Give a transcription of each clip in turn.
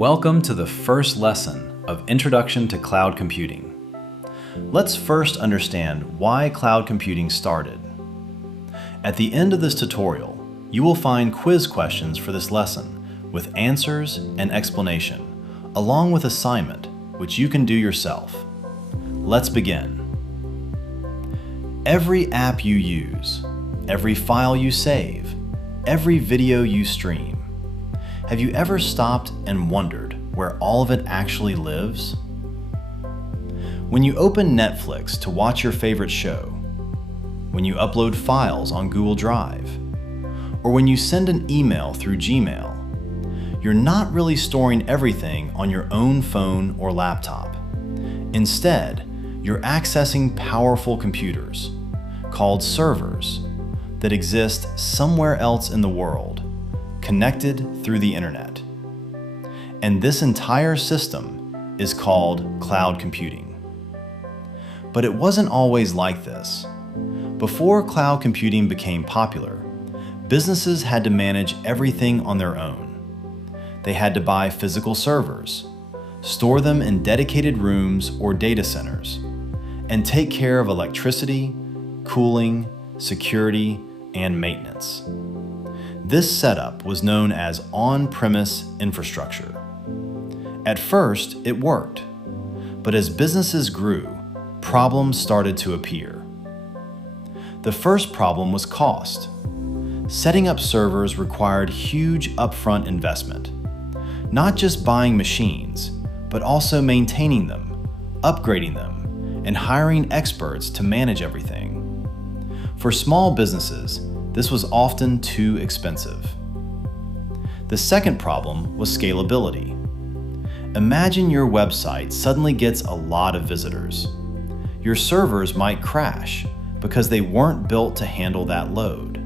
Welcome to the first lesson of Introduction to Cloud Computing. Let's first understand why cloud computing started. At the end of this tutorial, you will find quiz questions for this lesson with answers and explanation, along with assignment, which you can do yourself. Let's begin. Every app you use, every file you save, every video you stream. Have you ever stopped and wondered where all of it actually lives? When you open Netflix to watch your favorite show, when you upload files on Google Drive, or when you send an email through Gmail, you're not really storing everything on your own phone or laptop. Instead, you're accessing powerful computers, called servers, that exist somewhere else in the world, connected through the internet. And this entire system is called cloud computing. But it wasn't always like this. Before cloud computing became popular, businesses had to manage everything on their own. They had to buy physical servers, store them in dedicated rooms or data centers, and take care of electricity, cooling, security, and maintenance. This setup was known as on-premise infrastructure. At first, it worked, but as businesses grew, problems started to appear. The first problem was cost. Setting up servers required huge upfront investment, not just buying machines, but also maintaining them, upgrading them, and hiring experts to manage everything. For small businesses, this was often too expensive. The second problem was scalability. Imagine your website suddenly gets a lot of visitors. Your servers might crash because they weren't built to handle that load.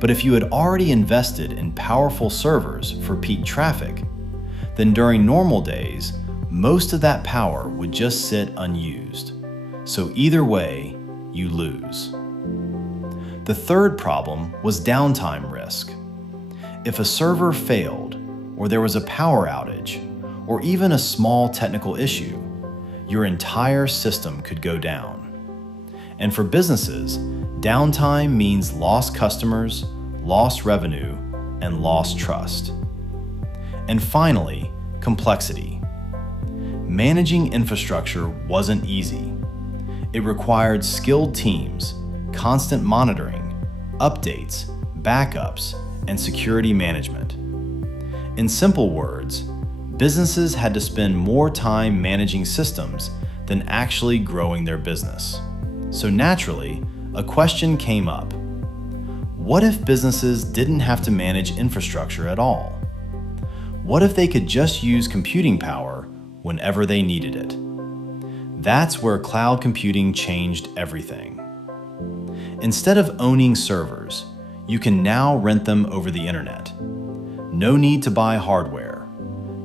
But if you had already invested in powerful servers for peak traffic, then during normal days, most of that power would just sit unused. So either way, you lose. The third problem was downtime risk. If a server failed, or there was a power outage, or even a small technical issue, your entire system could go down. And for businesses, downtime means lost customers, lost revenue, and lost trust. And finally, complexity. Managing infrastructure wasn't easy. It required skilled teams, constant monitoring, updates, backups, and security management. In simple words, businesses had to spend more time managing systems than actually growing their business. So naturally, a question came up. What if businesses didn't have to manage infrastructure at all? What if they could just use computing power whenever they needed it? That's where cloud computing changed everything. Instead of owning servers, you can now rent them over the internet. No need to buy hardware.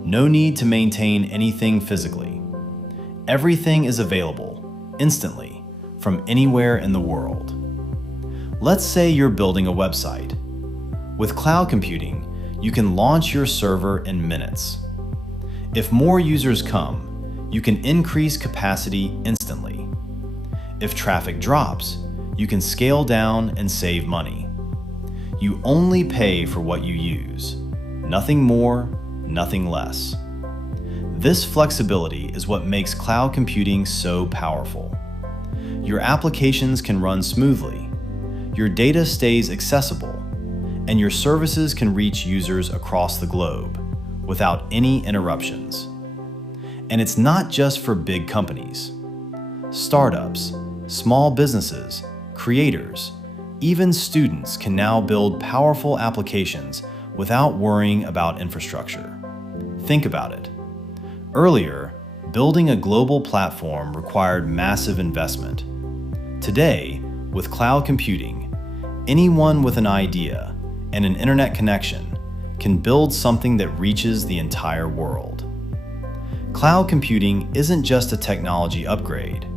No need to maintain anything physically. Everything is available, instantly, from anywhere in the world. Let's say you're building a website. With cloud computing, you can launch your server in minutes. If more users come, you can increase capacity instantly. If traffic drops, you can scale down and save money. You only pay for what you use. Nothing more, nothing less. This flexibility is what makes cloud computing so powerful. Your applications can run smoothly, your data stays accessible, and your services can reach users across the globe without any interruptions. And it's not just for big companies. Startups, small businesses, creators, even students can now build powerful applications without worrying about infrastructure. Think about it. Earlier, building a global platform required massive investment. Today, with cloud computing, anyone with an idea and an internet connection can build something that reaches the entire world. Cloud computing isn't just a technology upgrade.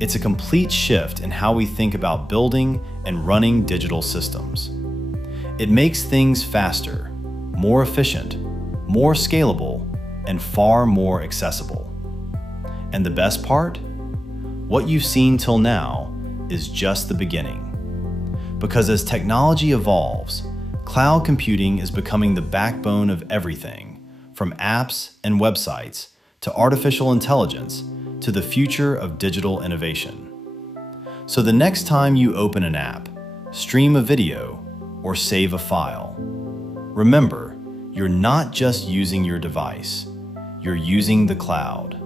It's a complete shift in how we think about building and running digital systems. It makes things faster, more efficient, more scalable, and far more accessible. And the best part? What you've seen till now is just the beginning. Because as technology evolves, cloud computing is becoming the backbone of everything, from apps and websites to artificial intelligence to the future of digital innovation. So the next time you open an app, stream a video, or save a file, remember, you're not just using your device, you're using the cloud.